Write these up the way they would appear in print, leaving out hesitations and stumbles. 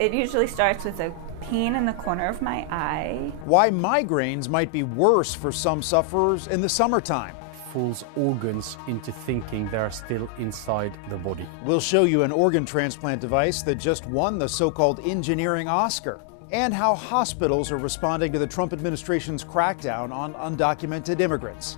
It usually starts with a pain in the corner of my eye. Why migraines might be worse for some sufferers in the summertime. Fools organs into thinking they're still inside the body. We'll show you an organ transplant device that just won the so-called engineering Oscar, and how hospitals are responding to the Trump administration's crackdown on undocumented immigrants.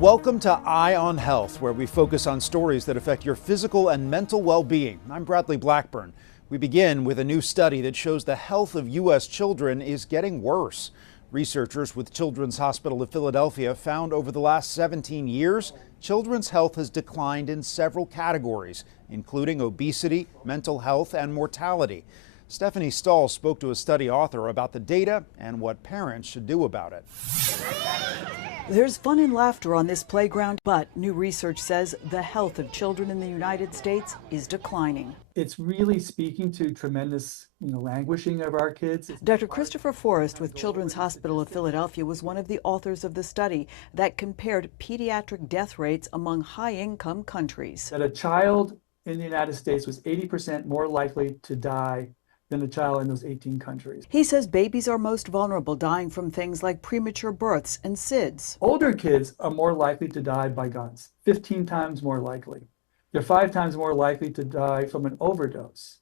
Welcome to Eye on Health, where we focus on stories that affect your physical and mental well-being. I'm Bradley Blackburn. We begin with a new study that shows the health of U.S. children is getting worse. Researchers with Children's Hospital of Philadelphia found over the last 17 years, children's health has declined in several categories, including obesity, mental health, and mortality. Stephanie Stahl spoke to a study author about the data and what parents should do about it. There's fun and laughter on this playground, but new research says the health of children in the United States is declining. It's really speaking to tremendous, languishing of our kids. Dr. Christopher Forrest with Children's Hospital of Philadelphia was one of the authors of the study that compared pediatric death rates among high-income countries. That a child in the United States was 80% more likely to die than a child in those 18 countries. He says babies are most vulnerable, dying from things like premature births and SIDS. Older kids are more likely to die by guns, 15 times more likely. They're 5 times more likely to die from an overdose.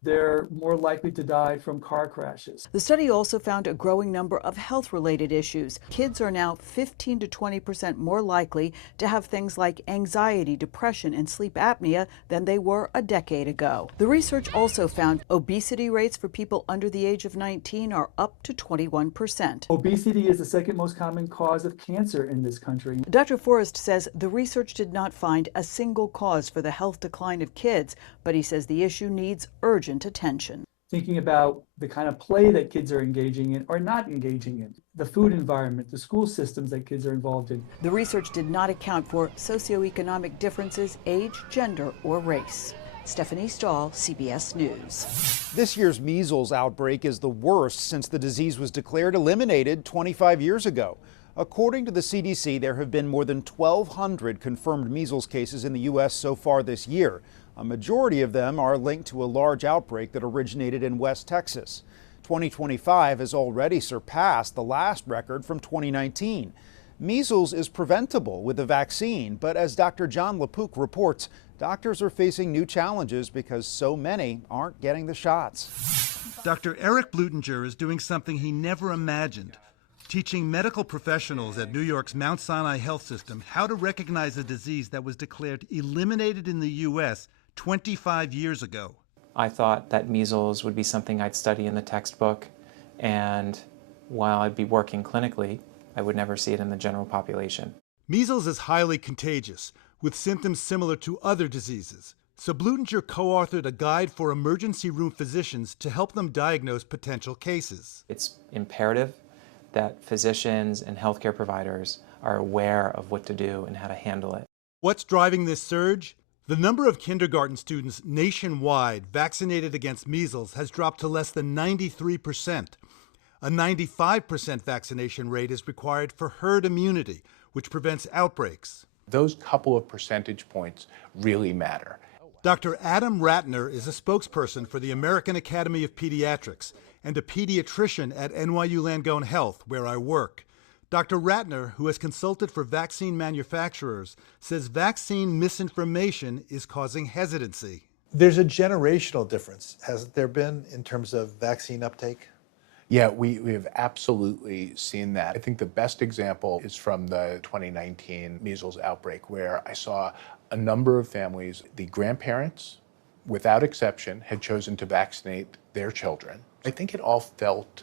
They're more likely to die from car crashes. The study also found a growing number of health-related issues. Kids are now 15 to 20% more likely to have things like anxiety, depression, and sleep apnea than they were a decade ago. The research also found obesity rates for people under the age of 19 are up to 21%. Obesity is the second most common cause of cancer in this country. Dr. Forrest says the research did not find a single cause for the health decline of kids, but he says the issue needs urgent attention. Thinking about the kind of play that kids are engaging in or not engaging in, the food environment, the school systems that kids are involved in. The research did not account for socioeconomic differences, age, gender, or race. Stephanie Stahl, CBS News. This year's measles outbreak is the worst since the disease was declared eliminated 25 years ago. According to the CDC, there have been more than 1,200 confirmed measles cases in the U.S. so far this year. A majority of them are linked to a large outbreak that originated in West Texas. 2025 has already surpassed the last record from 2019. Measles is preventable with a vaccine, but as Dr. John LaPook reports, doctors are facing new challenges because so many aren't getting the shots. Dr. Eric Blutinger is doing something he never imagined, teaching medical professionals at New York's Mount Sinai Health System how to recognize a disease that was declared eliminated in the U.S. 25 years ago. I thought that measles would be something I'd study in the textbook, and while I'd be working clinically, I would never see it in the general population. Measles is highly contagious, with symptoms similar to other diseases. So Blutinger co-authored a guide for emergency room physicians to help them diagnose potential cases. It's imperative that physicians and healthcare providers are aware of what to do and how to handle it. What's driving this surge? The number of kindergarten students nationwide vaccinated against measles has dropped to less than 93%. A 95% vaccination rate is required for herd immunity, which prevents outbreaks. Those couple of percentage points really matter. Dr. Adam Ratner is a spokesperson for the American Academy of Pediatrics and a pediatrician at NYU Langone Health, where I work. Dr. Ratner, who has consulted for vaccine manufacturers, says vaccine misinformation is causing hesitancy. There's a generational difference, hasn't there been, in terms of vaccine uptake? Yeah, we have absolutely seen that. I think the best example is from the 2019 measles outbreak, where I saw a number of families, the grandparents, without exception, had chosen to vaccinate their children. I think it all felt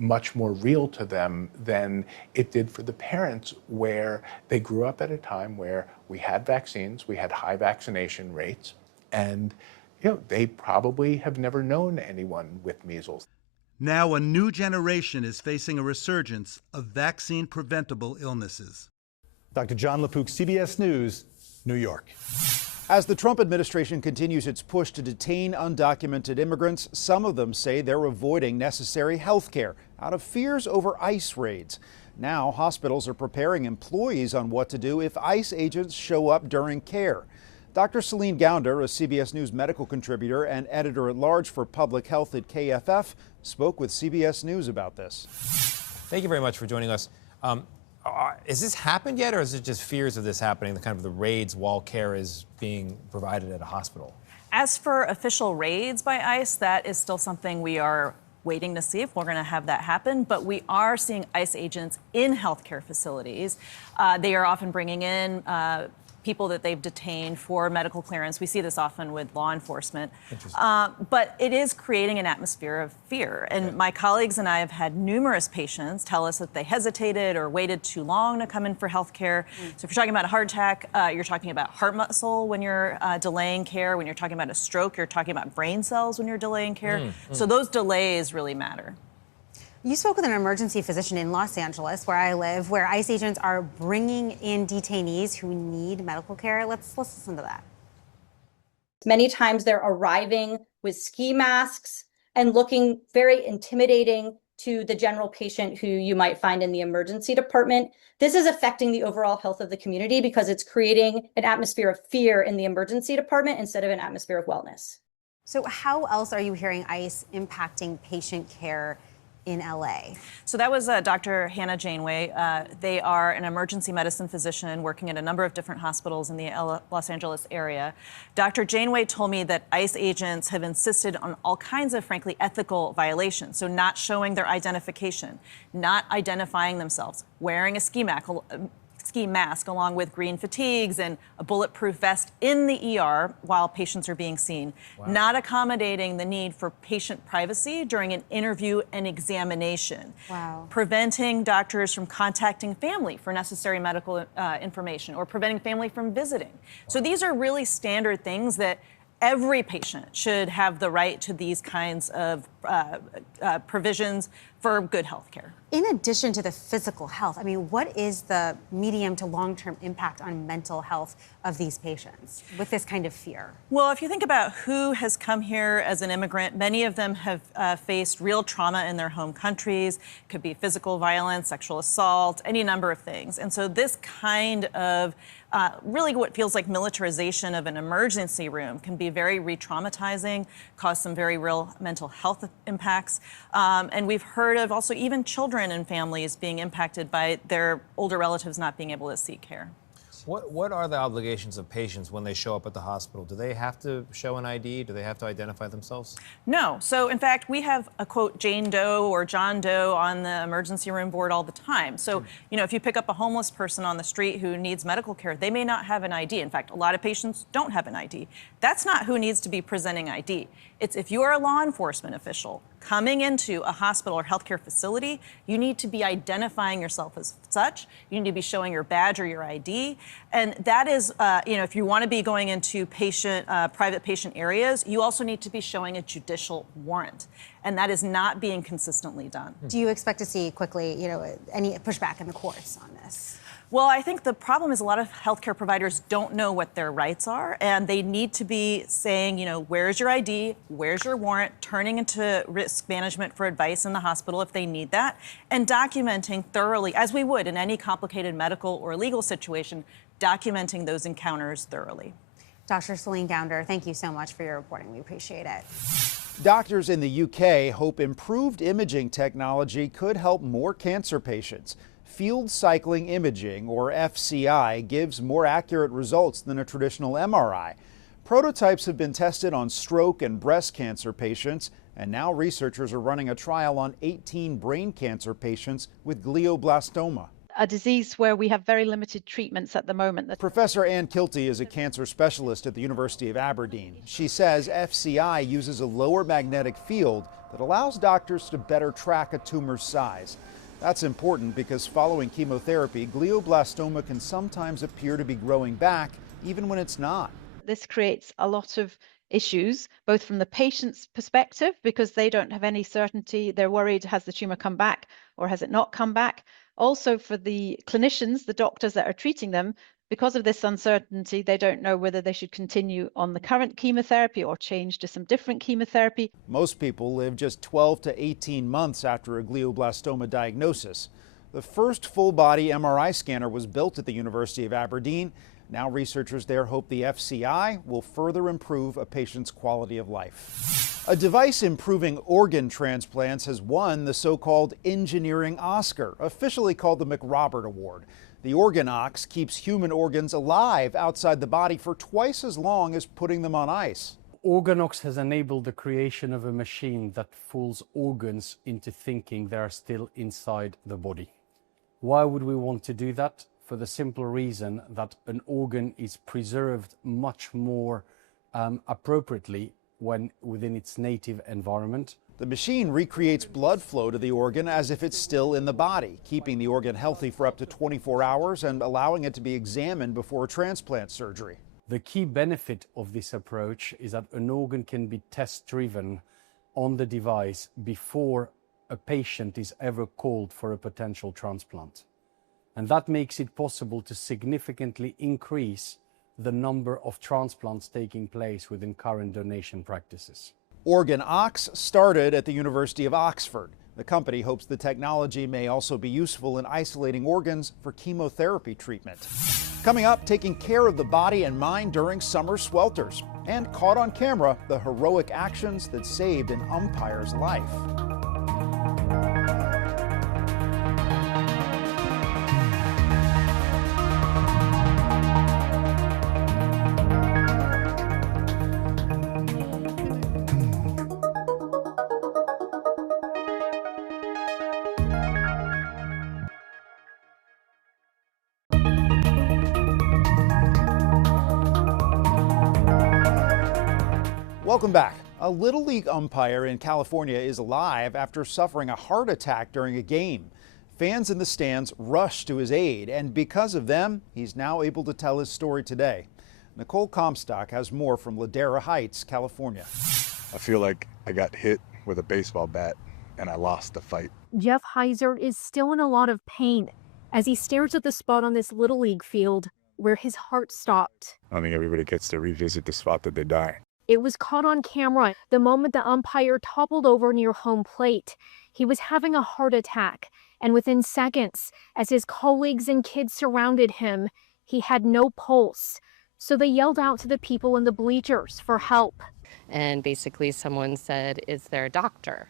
much more real to them than it did for the parents, where they grew up at a time where we had vaccines, we had high vaccination rates, and they probably have never known anyone with measles. Now a new generation is facing a resurgence of vaccine-preventable illnesses. Dr. John LaPook, CBS News, New York. As the Trump administration continues its push to detain undocumented immigrants, some of them say they're avoiding necessary health care out of fears over ICE raids. Now, hospitals are preparing employees on what to do if ICE agents show up during care. Dr. Celine Gounder, a CBS News medical contributor and editor-at-large for public health at KFF, spoke with CBS News about this. Thank you very much for joining us. Has this happened yet, or is it just fears of this happening, the kind of the raids while care is being provided at a hospital? As for official raids by ICE, that is still something we are waiting to see if we're going to have that happen. But we are seeing ICE agents in healthcare facilities. They are often bringing in people that they've detained for medical clearance. We see this often with law enforcement. But it is creating an atmosphere of fear. And my colleagues and I have had numerous patients tell us that they hesitated or waited too long to come in for health care. So if you're talking about a heart attack, you're talking about heart muscle when you're delaying care. When you're talking about a stroke, you're talking about brain cells when you're delaying care. So those delays really matter. You spoke with an emergency physician in Los Angeles, where I live, where ICE agents are bringing in detainees who need medical care. Let's listen to that. Many times they're arriving with ski masks and looking very intimidating to the general patient who you might find in the emergency department. This is affecting the overall health of the community because it's creating an atmosphere of fear in the emergency department instead of an atmosphere of wellness. So how else are you hearing ICE impacting patient care in LA? So that was Dr. Hannah Janeway. They are an emergency medicine physician working at a number of different hospitals in the Los Angeles area. Dr. Janeway told me that ICE agents have insisted on all kinds of, frankly, ethical violations. So not showing their identification, not identifying themselves, wearing a ski mask along with green fatigues and a bulletproof vest in the ER while patients are being seen, not accommodating the need for patient privacy during an interview and examination, preventing doctors from contacting family for necessary medical information or preventing family from visiting. So these are really standard things that every patient should have the right to these kinds of provisions for good health care. In addition to the physical health, I mean, what is the medium to long-term impact on mental health of these patients with this kind of fear? Well, if you think about who has come here as an immigrant, many of them have faced real trauma in their home countries. It could be physical violence, sexual assault, any number of things. And so this kind of really what feels like militarization of an emergency room can be very re-traumatizing, cause some very real mental health impacts. And we've heard of also even children and families being impacted by their older relatives not being able to seek care. What are the obligations of patients when they show up at the hospital? Do they have to show an ID? Do they have to identify themselves? No. So in fact, we have a quote Jane Doe or John Doe on the emergency room board all the time. So, you know, if you pick up a homeless person on the street who needs medical care, they may not have an ID. In fact, a lot of patients don't have an ID. That's not who needs to be presenting ID. It's if you are a law enforcement official coming into a hospital or healthcare facility, you need to be identifying yourself as such. You need to be showing your badge or your ID. And that is, you know, if you want to be going into private patient areas, you also need to be showing a judicial warrant. And that is not being consistently done. Do you expect to see quickly, you know, any pushback in the courts on this? Well, I think the problem is a lot of healthcare providers don't know what their rights are, and they need to be saying, you know, where's your ID, where's your warrant, turning into risk management for advice in the hospital if they need that, and documenting thoroughly, as we would in any complicated medical or legal situation, documenting those encounters thoroughly. Dr. Celine Gounder, thank you so much for your reporting. We appreciate it. Doctors in the UK hope improved imaging technology could help more cancer patients. Field cycling imaging, or FCI, gives more accurate results than a traditional MRI. Prototypes have been tested on stroke and breast cancer patients, and now researchers are running a trial on 18 brain cancer patients with glioblastoma. A disease where we have very limited treatments at the moment. Professor Ann Kilty is a cancer specialist at the University of Aberdeen. She says FCI uses a lower magnetic field that allows doctors to better track a tumor's size. That's important because following chemotherapy, glioblastoma can sometimes appear to be growing back, even when it's not. This creates a lot of issues, both from the patient's perspective, because they don't have any certainty. They're worried, has the tumor come back or has it not come back? Also for the clinicians, the doctors that are treating them, because of this uncertainty, they don't know whether they should continue on the current chemotherapy or change to some different chemotherapy. Most people live just 12 to 18 months after a glioblastoma diagnosis. The first full-body MRI scanner was built at the University of Aberdeen. Now researchers there hope the FCI will further improve a patient's quality of life. A device improving organ transplants has won the so-called Engineering Oscar, officially called the McRobert Award. The organ ox keeps human organs alive outside the body for twice as long as putting them on ice. Organox has enabled the creation of a machine that fools organs into thinking they are still inside the body. Why would we want to do that? For the simple reason that an organ is preserved much more appropriately when within its native environment. The machine recreates blood flow to the organ as if it's still in the body, keeping the organ healthy for up to 24 hours and allowing it to be examined before transplant surgery. The key benefit of this approach is that an organ can be test-driven on the device before a patient is ever called for a potential transplant. And that makes it possible to significantly increase the number of transplants taking place within current donation practices. Organ Ox started at the University of Oxford. The company hopes the technology may also be useful in isolating organs for chemotherapy treatment. Coming up, taking care of the body and mind during summer swelters. And caught on camera, the heroic actions that saved an umpire's life. Welcome back. A Little League umpire in California is alive after suffering a heart attack during a game. Fans in the stands rushed to his aid, and because of them, he's now able to tell his story today. Nicole Comstock has more from Ladera Heights, California. I feel like I got hit with a baseball bat and I lost the fight. Jeff Heiser is still in a lot of pain as he stares at the spot on this Little League field where his heart stopped. I don't think everybody gets to revisit the spot that they die. It was caught on camera the moment the umpire toppled over near home plate. He was having a heart attack, and within seconds, as his colleagues and kids surrounded him, he had no pulse. So they yelled out to the people in the bleachers for help. And basically someone said, "Is there a doctor?"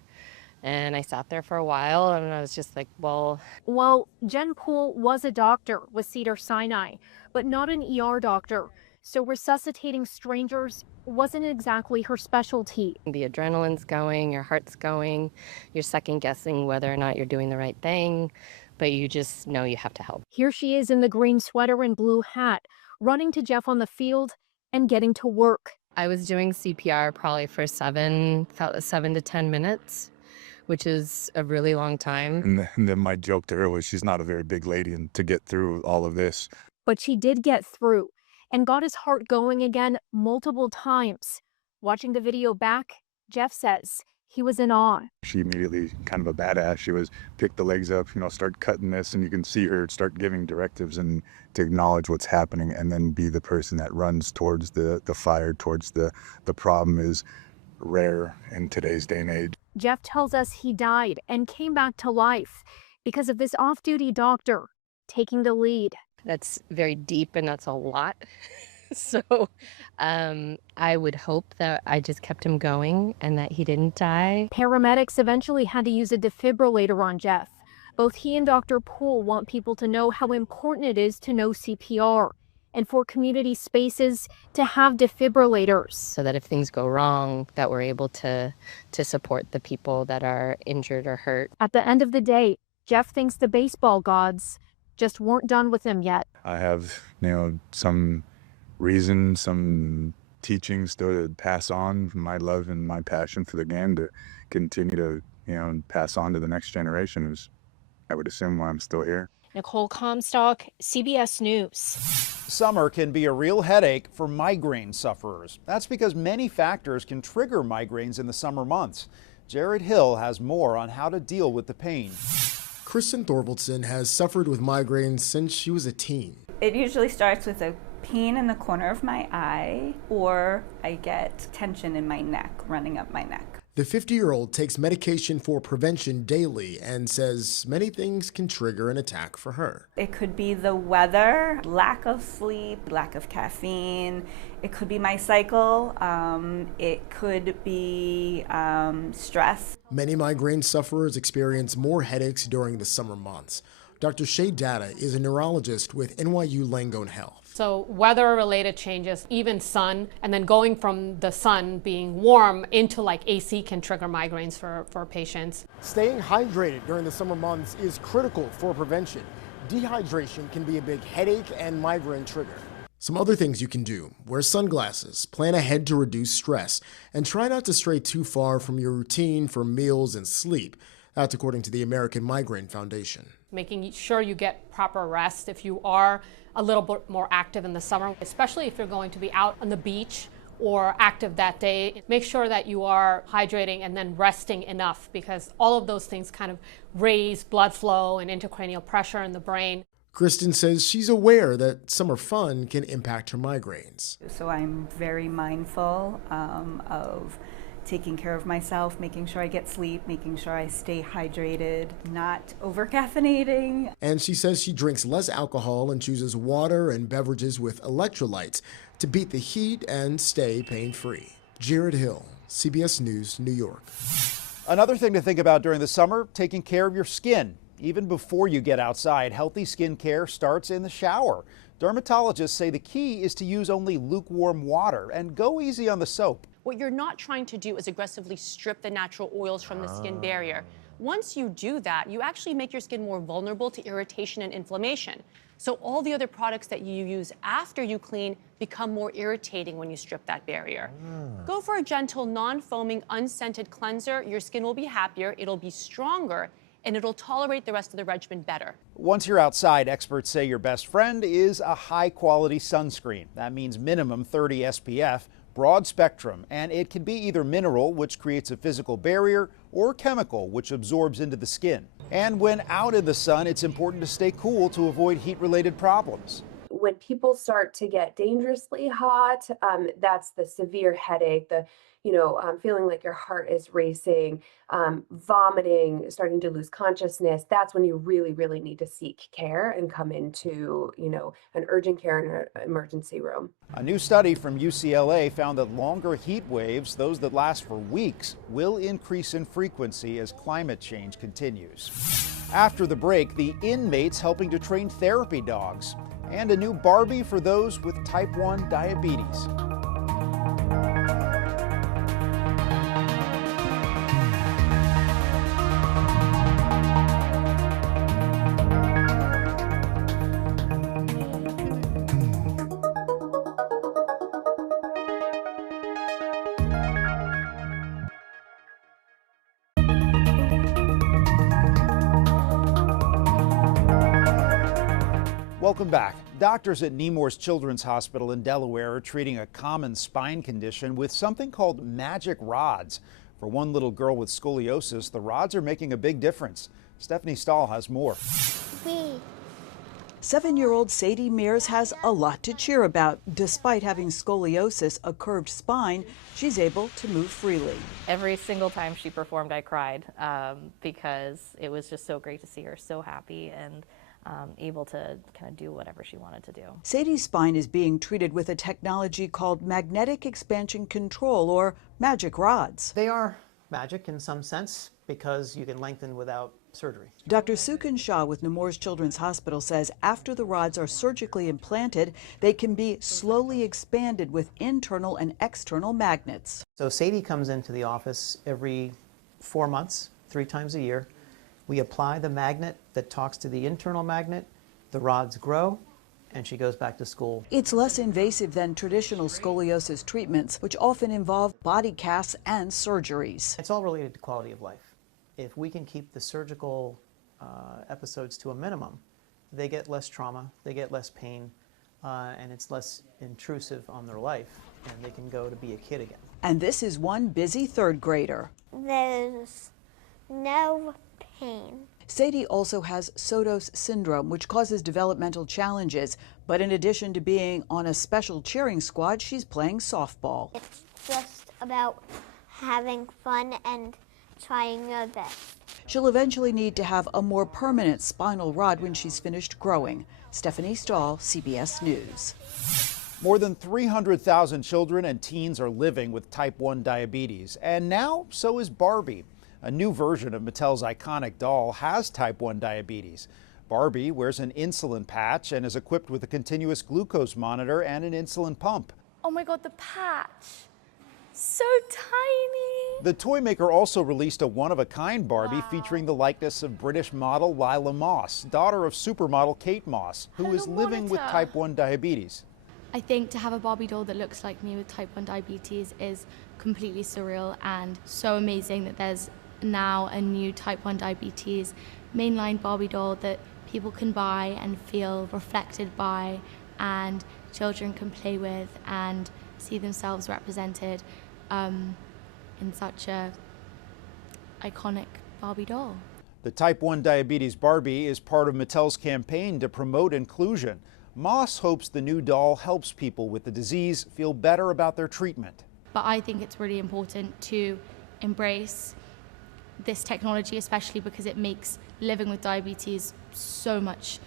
And I sat there for a while and I was just like, well... Well, Jen Poole was a doctor with Cedars-Sinai, but not an ER doctor. So resuscitating strangers wasn't exactly her specialty. The adrenaline's going, your heart's going, you're second guessing whether or not you're doing the right thing, but you just know you have to help. Here she is in the green sweater and blue hat, running to Jeff on the field and getting to work. I was doing CPR probably for 7 to 10 minutes, which is a really long time. And then my joke to her was she's not a very big lady and to get through all of this. But she did get through and got his heart going again multiple times. Watching the video back, Jeff says he was in awe. She immediately, kind of a badass, she was pick the legs up, start cutting this, and you can see her start giving directives and to acknowledge what's happening and then be the person that runs towards the fire, towards the problem is rare in today's day and age. Jeff tells us he died and came back to life because of this off-duty doctor taking the lead. That's very deep and that's a lot. So I would hope that I just kept him going and that he didn't die. Paramedics eventually had to use a defibrillator on Jeff. Both he and Dr. Poole want people to know how important it is to know CPR and for community spaces to have defibrillators. So that if things go wrong, that we're able to support the people that are injured or hurt. At the end of the day, Jeff thinks the baseball gods just weren't done with him yet. I have, some reason, some teachings to pass on, my love and my passion for the game to continue to, pass on to the next generation is, I would assume, why I'm still here. Nicole Comstock, CBS News. Summer can be a real headache for migraine sufferers. That's because many factors can trigger migraines in the summer months. Jared Hill has more on how to deal with the pain. Kristen Thorvaldson has suffered with migraines since she was a teen. It usually starts with a pain in the corner of my eye, or I get tension in my neck, running up my neck. The 50-year-old takes medication for prevention daily and says many things can trigger an attack for her. It could be the weather, lack of sleep, lack of caffeine. It could be my cycle. It could be stress. Many migraine sufferers experience more headaches during the summer months. Dr. Shay Data is a neurologist with NYU Langone Health. So weather-related changes, even sun, and then going from the sun being warm into like AC can trigger migraines for patients. Staying hydrated during the summer months is critical for prevention. Dehydration can be a big headache and migraine trigger. Some other things you can do: wear sunglasses, plan ahead to reduce stress, and try not to stray too far from your routine for meals and sleep. That's according to the American Migraine Foundation. Making sure you get proper rest if you are a little bit more active in the summer, especially if you're going to be out on the beach or active that day. Make sure that you are hydrating and then resting enough, because all of those things kind of raise blood flow and intracranial pressure in the brain. Kristen says she's aware that summer fun can impact her migraines. So I'm very mindful of taking care of myself, making sure I get sleep, making sure I stay hydrated, not over-caffeinating. And she says she drinks less alcohol and chooses water and beverages with electrolytes to beat the heat and stay pain-free. Jared Hill, CBS News, New York. Another thing to think about during the summer, taking care of your skin. Even before you get outside, healthy skin care starts in the shower. Dermatologists say the key is to use only lukewarm water and go easy on the soap. What you're not trying to do is aggressively strip the natural oils from the skin barrier. Once you do that, you actually make your skin more vulnerable to irritation and inflammation. So all the other products that you use after you clean become more irritating when you strip that barrier. Go for a gentle, non-foaming, unscented cleanser. Your skin will be happier, it'll be stronger, and it'll tolerate the rest of the regimen better. Once you're outside, experts say your best friend is a high-quality sunscreen. That means minimum 30 SPF, broad spectrum, and it can be either mineral, which creates a physical barrier, or chemical, which absorbs into the skin. And when out in the sun, it's important to stay cool to avoid heat-related problems. When people start to get dangerously hot, that's the severe headache, the feeling like your heart is racing, vomiting, starting to lose consciousness. That's when you really, really need to seek care and come into, an urgent care and an emergency room. A new study from UCLA found that longer heat waves, those that last for weeks, will increase in frequency as climate change continues. After the break, the inmates helping to train therapy dogs, and a new Barbie for those with type 1 diabetes. Welcome back. Doctors at Nemours Children's Hospital in Delaware are treating a common spine condition with something called magic rods. For one little girl with scoliosis, the rods are making a big difference. Stephanie Stahl has more. 7-year-old Sadie Mears has a lot to cheer about. Despite having scoliosis, a curved spine, she's able to move freely. Every single time she performed, I cried because it was just so great to see her so happy and able to kind of do whatever she wanted to do. Sadie's spine is being treated with a technology called magnetic expansion control, or magic rods. They are magic in some sense because you can lengthen without surgery. Dr. Sukin Shah with Nemours Children's Hospital says after the rods are surgically implanted, they can be slowly expanded with internal and external magnets. So Sadie comes into the office every 4 months, 3 times a year. We apply the magnet that talks to the internal magnet, the rods grow, and she goes back to school. It's less invasive than traditional scoliosis treatments, which often involve body casts and surgeries. It's all related to quality of life. If we can keep the surgical episodes to a minimum, they get less trauma, they get less pain, and it's less intrusive on their life, and they can go to be a kid again. And this is one busy third grader. There's no pain. Sadie also has Sotos syndrome, which causes developmental challenges. But in addition to being on a special cheering squad, she's playing softball. It's just about having fun and trying your best. She'll eventually need to have a more permanent spinal rod when she's finished growing. Stephanie Stahl, CBS News. More than 300,000 children and teens are living with type 1 diabetes, and now so is Barbie. A new version of Mattel's iconic doll has type 1 diabetes. Barbie wears an insulin patch and is equipped with a continuous glucose monitor and an insulin pump. Oh my God, the patch. So tiny. The toy maker also released a one-of-a-kind Barbie featuring the likeness of British model Lila Moss, daughter of supermodel Kate Moss, who is living with type 1 diabetes. I think to have a Barbie doll that looks like me with type 1 diabetes is completely surreal and so amazing that there's now a new type 1 diabetes mainline Barbie doll that people can buy and feel reflected by, and children can play with and see themselves represented in such a iconic Barbie doll. The type 1 diabetes Barbie is part of Mattel's campaign to promote inclusion. Moss hopes the new doll helps people with the disease feel better about their treatment. But I think it's really important to embrace this technology, especially because it makes living with diabetes so much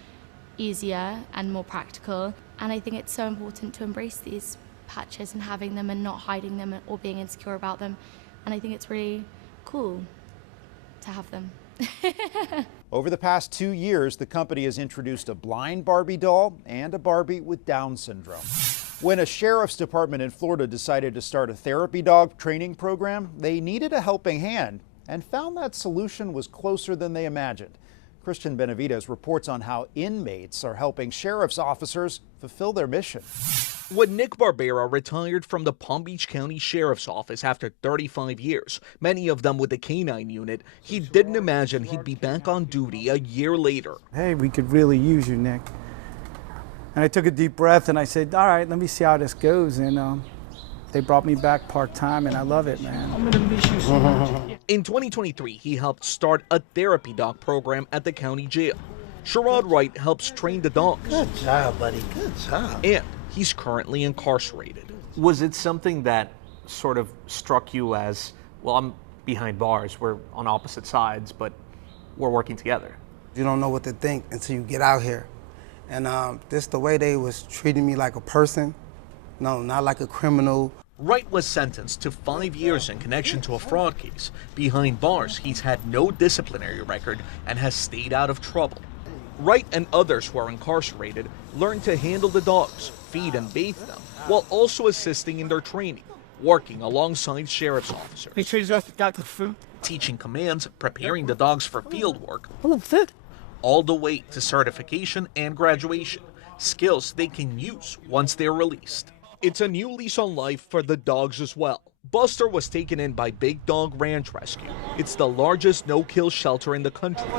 easier and more practical. And I think it's so important to embrace these patches and having them and not hiding them or being insecure about them. And I think it's really cool to have them. Over the past 2 years, the company has introduced a blind Barbie doll and a Barbie with Down syndrome. When a sheriff's department in Florida decided to start a therapy dog training program, they needed a helping hand and found that solution was closer than they imagined. Christian Benavides reports on how inmates are helping sheriff's officers fulfill their mission. When Nick Barbera retired from the Palm Beach County Sheriff's Office after 35 years, many of them with the K-9 unit, he didn't imagine he'd be back on duty a year later. Hey, we could really use you, Nick. And I took a deep breath and I said, all right, let me see how this goes. And they brought me back part-time and I love it, man. I'm gonna miss you so much. In 2023, he helped start a therapy dog program at the county jail. Sherrod Wright helps train the dogs. Good job, buddy, good job. And he's currently incarcerated. Was it something that sort of struck you as, well, I'm behind bars, we're on opposite sides, but we're working together? You don't know what to think until you get out here. And this the way they was treating me, like a person, no, not like a criminal. Wright was sentenced to 5 years in connection to a fraud case. Behind bars, he's had no disciplinary record and has stayed out of trouble. Wright and others who are incarcerated learn to handle the dogs, feed and bathe them, while also assisting in their training, working alongside sheriff's officers. Make sure you got the food. Teaching commands, preparing the dogs for field work, Fit. all the way to certification and graduation, skills they can use once they're released. It's a new lease on life for the dogs as well. Buster was taken in by Big Dog Ranch Rescue. It's the largest no-kill shelter in the country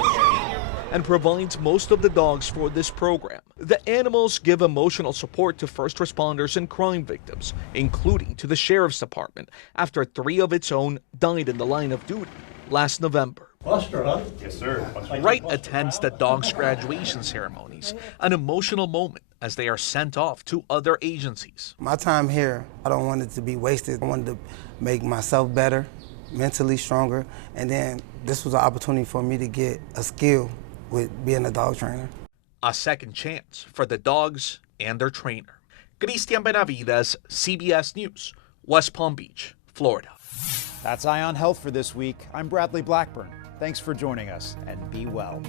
and provides most of the dogs for this program. The animals give emotional support to first responders and crime victims, including to the sheriff's department, after 3 of its own died in the line of duty last November. Buster, huh? Yes, sir. Wright attends the dogs' graduation ceremonies, an emotional moment as they are sent off to other agencies. My time here, I don't want it to be wasted. I wanted to make myself better, mentally stronger, and then this was an opportunity for me to get a skill with being a dog trainer. A second chance for the dogs and their trainer. Christian Benavides, CBS News, West Palm Beach, Florida. That's Eye on Health for this week. I'm Bradley Blackburn. Thanks for joining us, and be well.